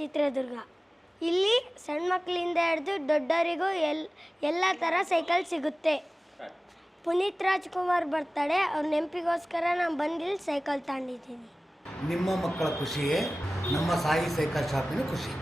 ಚಿತ್ರದುರ್ಗ. ಇಲ್ಲಿ ಸಣ್ಣ ಮಕ್ಕಳಿಂದ ಹಿಡಿದು ದೊಡ್ಡವರಿಗೂ ಎಲ್ಲ ಥರ ಸೈಕಲ್ ಸಿಗುತ್ತೆ. ಪುನೀತ್ ರಾಜ್ಕುಮಾರ್ ಬರ್ತಾಳೆ, ಅವ್ರ ನೆನಪಿಗೋಸ್ಕರ ನಾನು ಬಂದಿಲ್ಲಿ ಸೈಕಲ್ ತಗೊಂಡಿದ್ದೀನಿ. ನಿಮ್ಮ ಮಕ್ಕಳ ಖುಷಿಯೇ ನಮ್ಮ ಸಾಯಿ ಸೈಕಲ್ ಶಾಪಿನ ಖುಷಿ.